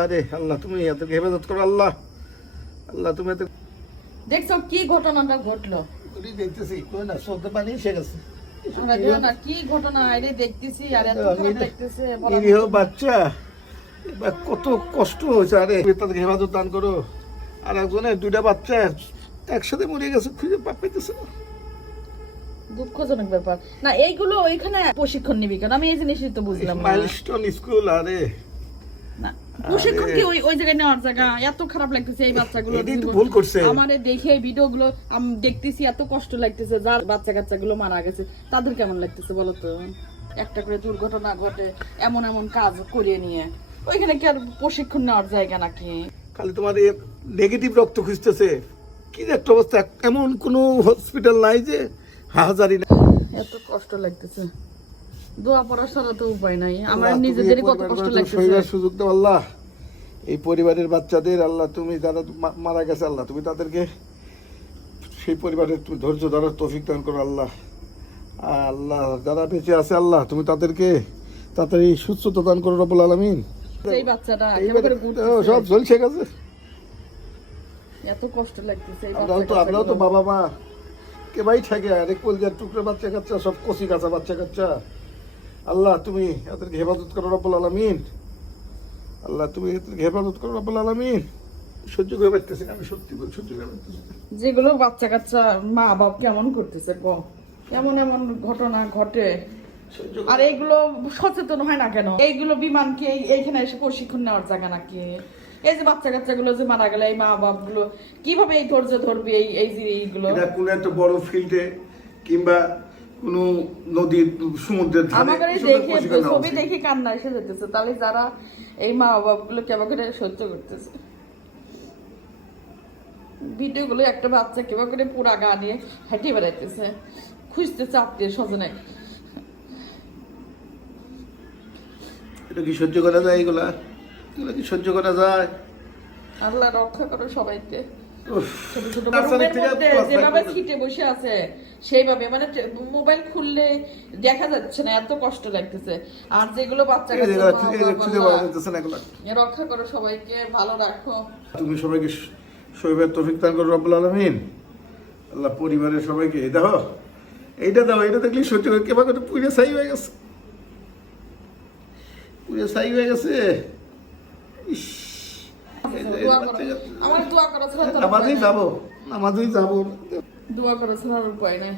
আরে আল্লাহ তুমি এতকে হেফাজত করো। আল্লাহ আল্লাহ তুমি এত দেখছো কি ঘটনাটা ঘটলো? দেখতেছি কই না চলতে পানি এসে গেছে। আমরা দেখো না কি ঘটনা আরে দেখতেছি আর এত খারাপ লাগতেছে নিরীহ বাচ্চা এবার কত কষ্ট হয়েছে। আরে তাদেরকে হেফাজত দান করো। আর একজনের দুইটা বাচ্চা একসাথে মরে গেছে, খুঁজে পাইতেছে না। দুঃখজনক ব্যাপার না এইগুলো। ওইখানে প্রশিক্ষণ নিবি কেন? আমি এই জিনিসই তো বুঝলাম না। Milestone school. আরে না প্রশিক্ষণ কি ওই জায়গায় নেওয়ার জায়গা? এত খারাপ লাগতেছে এই বাচ্চাগুলো। এটাই তো ভুল করছে। আমারে দেখে এই ভিডিওগুলো আমি দেখতেছি, এত কষ্ট লাগতেছে। যার বাচ্চা কাচ্চাগুলো মারা গেছে তাদের কেমন লাগতেছে বলো তো? একটা করে দুর্ঘটনা ঘটে এমন এমন কাজ করিয়ে নিয়ে ওইখানে কি আর প্রশিক্ষণ নেওয়ার জায়গা নাকি? খালি তোমার নেগেটিভ রক্ত খুঁজতেছে। কি যে একটা অবস্থা, এমন কোনো হসপিটাল নাই যে হাজারি না। এত কষ্ট লাগতেছে, দোয়া পড়া ছাড়া তো উপায় নাই। আমার নিজেদেরই কত কষ্ট লাগতেছে। সুযোগ দাও আল্লাহ এই পরিবারের বাচ্চাদের। আল্লাহ তুমি যারা মারা গেছে আল্লাহ তুমি তাদেরকে সেই পরিবারের তুমি ধৈর্য ধরার তৌফিক দান করো আল্লাহ। আল্লাহ যারা বেঁচে আছে আল্লাহ তুমি তাদেরকে তাড়াতাড়ি সুস্থতা দান করো রব্বুল আলামিন। এই বাচ্চাটা সব চলছে গেছে। এত কষ্ট লাগতেছে। আমরাও তো বাবা মা কে ভাই থাকে। আরেক কলজার টুকরো বাচ্চা কাচ্চা, সব কচি কাঁচা বাচ্চা কাচ্চা। আল্লাহ তুমি এদেরকে হেফাজত করো রব্বুল আলামিন। আল্লাহ তুমি এদেরকে হেফাজত করো রব্বুল আলামিন। সহ্য করে পারতেছি না আমি, সত্যি বল সহ্য করে পারতেছি না। যেগুলো বাচ্চা কাচ্চা মা বাপ কেমন করতেছে গো, এমন এমন ঘটনা ঘটে। আর এইগুলো সচেতন হয় না কেন? এইগুলো বিমানকে এইখানে এসে প্রশিক্ষণ নেওয়ার জায়গা নাকি? এই যে বাচ্চা কাচ্চা গুলো যে মারা গেলে এই মা বাপ গুলো কিভাবে এই ধৈর্য ধরবে? এই যে এইগুলো কোন একটা বড় ফিল্ডে কিংবা কোন নদীর সমুদ্রের আমাদের দেখে ছবি দেখে কান্না এসে যেতেছে। তাহলে যারা এই মা বাপ গুলো কেমন করে সহ্য করতেছে? ভিডিও গুলো একটা বাচ্চা কেমন করে পুরা গা নিয়ে হেঁটে বেড়াইতেছে, খুঁজতেছে আত্মীয় স্বজনে। এটা কি সহ্য করা যায়? এগুলা কি সহ্য করা যায়? আল্লাহ রক্ষা করো সবাইকে। ছোট ছোট রুমের মধ্যে যেভাবে ছিটে বসে আছে সেইভাবে, মানে মোবাইল খুললে দেখা যাচ্ছে না, এত কষ্ট লাগতেছে। আর যেগুলো বাচ্চা রক্ষা করো সবাইকে, ভালো রাখো। তুমি সবাইকে শোয়েবের তৌফিক দান করো রব্বুল আলামিন। আল্লাহ পরিবারের সবাইকে দাও, এইটা দাও। এটা দেখলি সহ্য করে কেমন করে পুড়ে ছাই হয়ে গেছে, পুড়ে ছাই হয়ে গেছে। আমার দোয়া করো ছাড়া আমাদেরই যাবো, আমাদেরই যাবো। দোয়া করো ছাড়া উপায় নেই।